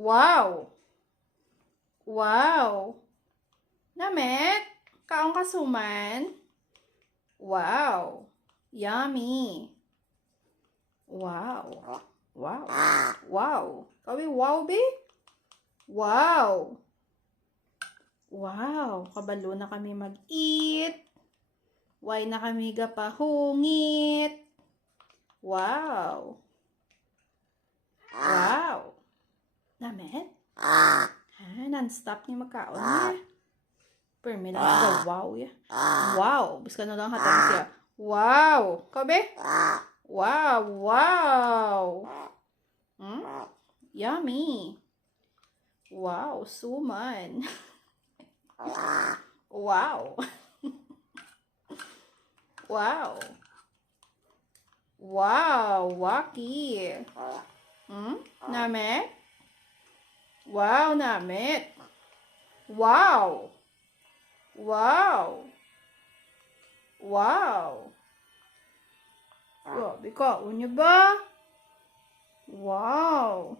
Wow! Wow! Namit, kaong kasuman? Wow! Yummy! Wow! Wow! Wow! Kawi wow, be? Wow! Wow! Kabalo na kami mag-eat. Why na kami gapahungit. Wow! Wow! Namit? Non-stop niya magkaon niya. Per me lang ka wow ya. Wow! Bis ka na lang hatang siya. Wow! Kabe? Wow! Wow! Yummy! Wow! Suman! Wow! Wow! Wow! Waki! Namit? Wow, Namit! Wow! Wow! Wow! Grabe ka, unya ba? Wow!